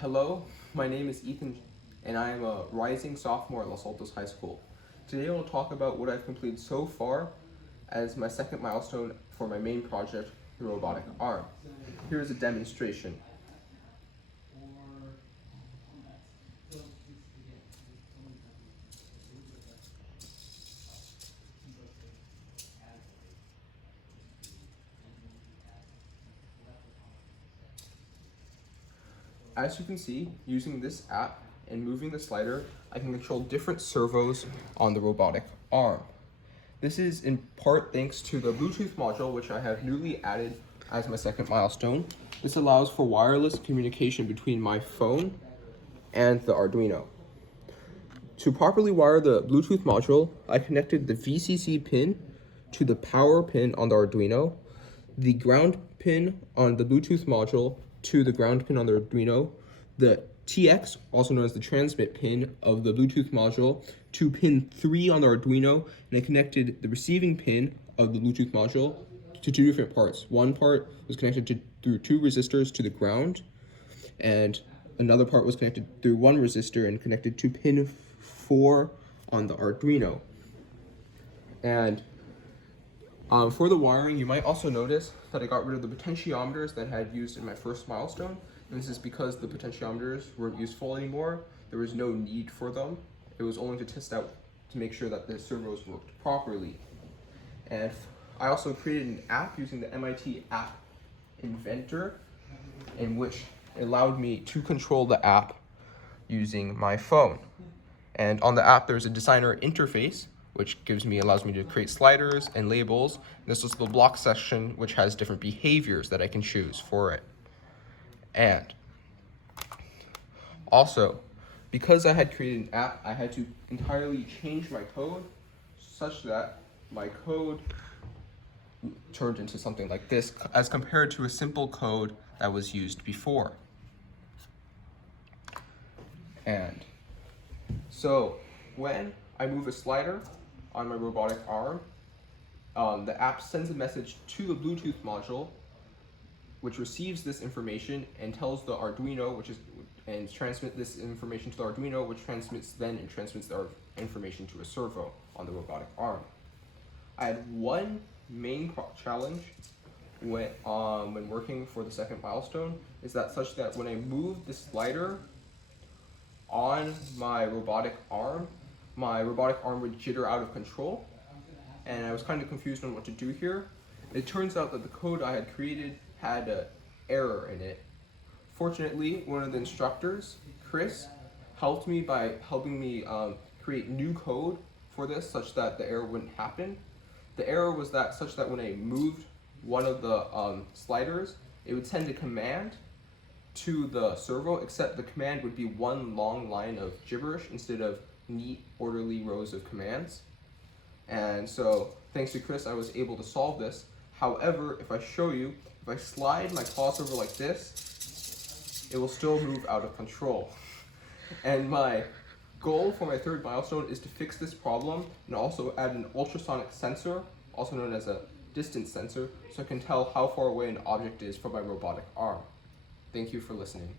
Hello, my name is Ethan, and I am a rising sophomore at Los Altos High School. Today I will talk about what I've completed so far as my second milestone for my main project, the Robotic Arm. Here is a demonstration. As you can see, using this app and moving the slider, I can control different servos on the robotic arm. This is in part thanks to the Bluetooth module, which I have newly added as my second milestone. This allows for wireless communication between my phone and the Arduino. To properly wire the Bluetooth module, I connected the VCC pin to the power pin on the Arduino, the ground pin on the Bluetooth module to the ground pin on the Arduino, the TX, also known as the transmit pin of the Bluetooth module, to pin 3 on the Arduino, and I connected the receiving pin of the Bluetooth module to two different parts. One part was connected through 2 resistors to the ground, and another part was connected through 1 resistor and connected to pin 4 on the Arduino. And for the wiring, you might also notice that I got rid of the potentiometers that I had used in my first milestone. And this is because the potentiometers weren't useful anymore. There was no need for them. It was only to test out to make sure that the servos worked properly. And I also created an app using the MIT app Inventor, in which it allowed me to control the app using my phone. And on the app, there's a designer interface, which allows me to create sliders and labels. This is the block section, which has different behaviors that I can choose for it. And also, because I had created an app, I had to entirely change my code such that my code turned into something like this as compared to a simple code that was used before. And so when I move a slider on my robotic arm, the app sends a message to the Bluetooth module, which receives this information and tells the Arduino, and transmit this information to the Arduino, which transmits the information to a servo on the robotic arm. I had one main challenge when working for the second milestone, is that such that when I moved the slider on my robotic arm would jitter out of control, and I was kind of confused on what to do here. It turns out that the code I had created had an error in it. Fortunately, one of the instructors, Chris, helped me by helping me create new code for this such that the error wouldn't happen. The error was such that when I moved one of the sliders, it would send a command to the servo, except the command would be one long line of gibberish instead of neat, orderly rows of commands. And so, thanks to Chris, I was able to solve this. However, if I show you, if I slide my claws over like this, it will still move out of control. And my goal for my third milestone is to fix this problem and also add an ultrasonic sensor, also known as a distance sensor, so I can tell how far away an object is from my robotic arm. Thank you for listening.